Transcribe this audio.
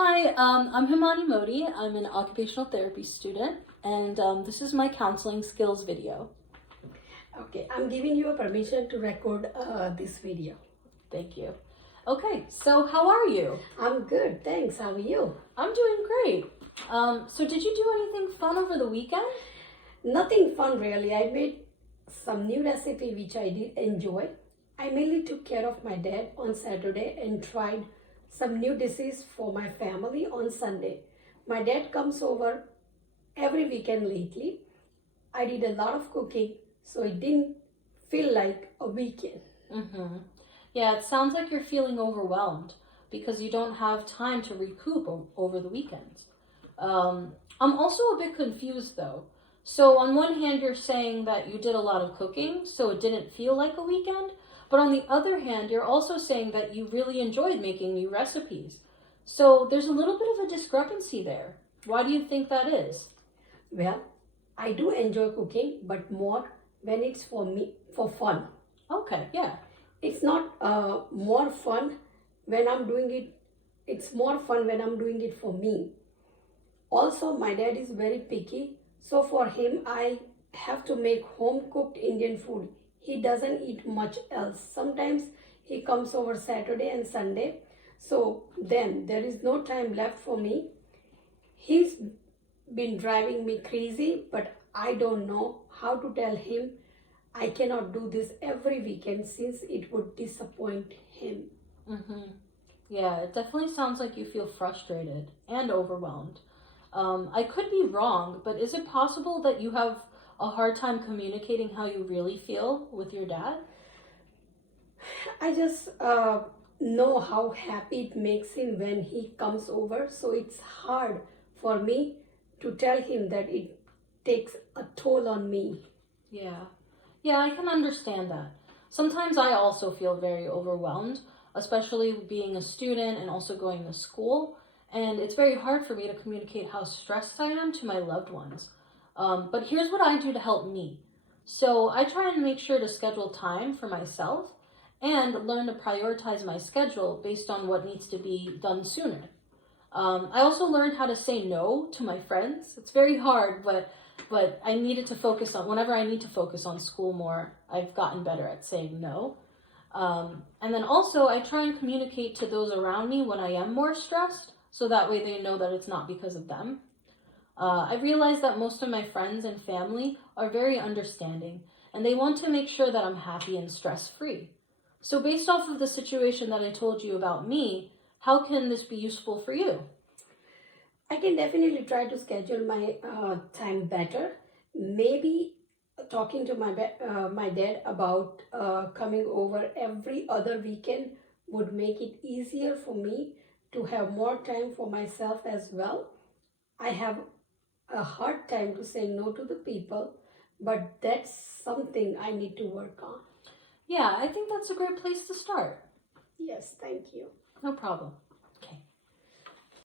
Hi, I'm Himani Modi. I'm an occupational therapy student, and this is my counseling skills video. Okay, I'm giving you a permission to record this video. Thank you. Okay, so how are you? I'm good, thanks. How are you? I'm doing great. So did you do anything fun over the weekend? Nothing fun really. I made some new recipe which I did enjoy. I mainly took care of my dad on Saturday and tried some new dishes for my family on Sunday. My dad comes over every weekend lately. I did a lot of cooking, so it didn't feel like a weekend. Mm-hmm. Yeah, it sounds like you're feeling overwhelmed because you don't have time to recoup over the weekends. I'm also a bit confused though. So on one hand, you're saying that you did a lot of cooking, so it didn't feel like a weekend. But on the other hand, you're also saying that you really enjoyed making new recipes. So there's a little bit of a discrepancy there. Why do you think that is? Well, I do enjoy cooking, but more when it's for me, for fun. Okay, yeah. It's not more fun when I'm doing it. It's more fun when I'm doing it for me. Also, my dad is very picky, so for him, I have to make home cooked Indian food. He doesn't eat much else. Sometimes he comes over Saturday and Sunday, so then there is no time left for me. He's been driving me crazy, but I don't know how to tell him I cannot do this every weekend since it would disappoint him. Mm-hmm. Yeah, it definitely sounds like you feel frustrated and overwhelmed. I could be wrong, but is it possible that you have a hard time communicating how you really feel with your dad? I just know how happy it makes him when he comes over, so it's hard for me to tell him that it takes a toll on me. Yeah. Yeah, I can understand that. Sometimes I also feel very overwhelmed, especially being a student and also going to school. And it's very hard for me to communicate how stressed I am to my loved ones. But here's what I do to help me. So I try and make sure to schedule time for myself and learn to prioritize my schedule based on what needs to be done sooner. I also learned how to say no to my friends. It's very hard, but I needed to focus on whenever I need to focus on school more. I've gotten better at saying no. And then also I try and communicate to those around me when I am more stressed, so that way they know that it's not because of them. I realize that most of my friends and family are very understanding, and they want to make sure that I'm happy and stress free. So based off of the situation that I told you about me, how can this be useful for you? I can definitely try to schedule my time better. Maybe talking to my dad about coming over every other weekend would make it easier for me to have more time for myself as well. I have a hard time to say no to the people, but that's something I need to work on. Yeah, I think that's a great place to start. Yes, thank you. No problem.